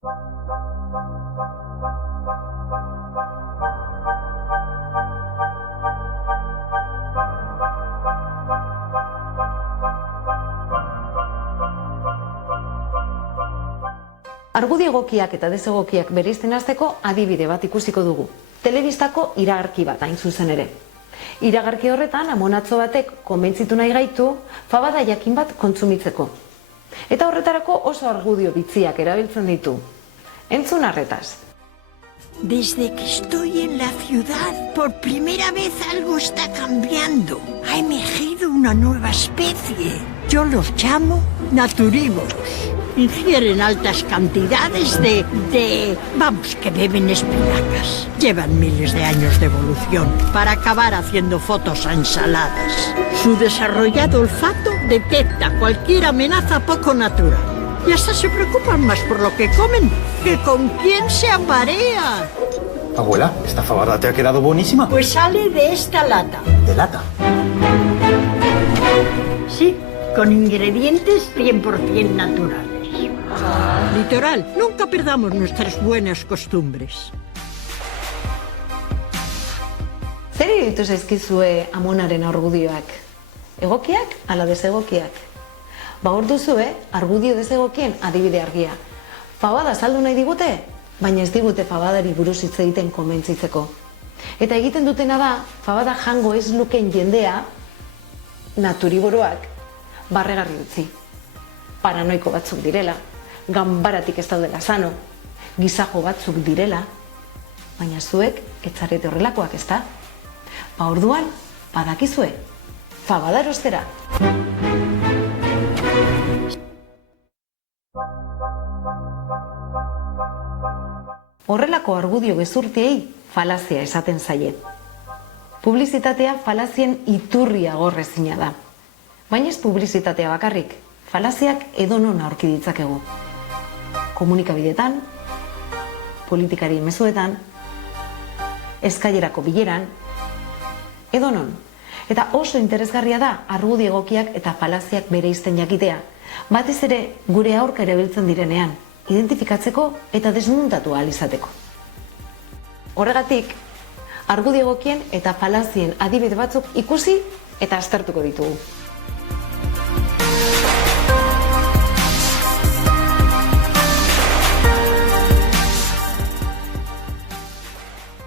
Argudio egokiak eta desegokiak bereizten hasteko adibide bat ikusiko dugu. Telebistako iragarki bat hain zuzen ere. Iragarki horretan amonatzo batek konbentzitu nahi gaitu fabada jakin bat kontsumitzeko. Eta horretarako oso argudio bitziak erabiltzen ditu. Entzun arretaz. Desde que estoy en la ciudad, por primera vez algo está cambiando. Ha emergido una nueva especie. Yo los llamo naturívoros. Ingieren altas cantidades vamos, que beben espinacas. Llevan miles de años de evolución para acabar haciendo fotos a ensaladas. Su desarrollado olfato detecta cualquier amenaza poco natural. Y hasta se preocupan más por lo que comen que con quién se aparean. Abuela, esta fabada te ha quedado buenísima. Pues sale de esta lata. ¿De lata? Sí, con ingredientes 100% naturales. Litoral, nunca perdamos nuestras buenas costumbres. Zer iruditu zaizkizue amonaren argudioak? Egokiak ala desegokiak? Hor duzue, argudio desegokien adibide argia. Fabada saldu nahi digute, baina ez digute fabadari buruz hitz egiten konbentzitzeko. Eta egiten dutena da, fabada jango ez luken jendea, naturiboroak, barregarri utzi. Paranoiko batzuk direla, ganbaratik ez daudela sano, gizajo batzuk direla, baina zuek etzarete horrelakoak, ezta? Orduan, badakizue, fabada erostera. Horrelako argudio gezurtiei falazia esaten zaie. Publizitatea falazien iturria gorrezina da. Baina ez publizitatea bakarrik, falaziak edonon aurki ditzakegu. Komunikabidetan, politikarien mezuetan, eskailerako bileran, edonon. Eta oso interesgarria da argudio egokiak eta falaziak bereizten jakitea. Batez ere gure aurka erabiltzen direnean, identifikatzeko eta desmuntatu ahal izateko. Horregatik, argudio egokien eta falazien adibide batzuk ikusi eta aztertuko ditugu.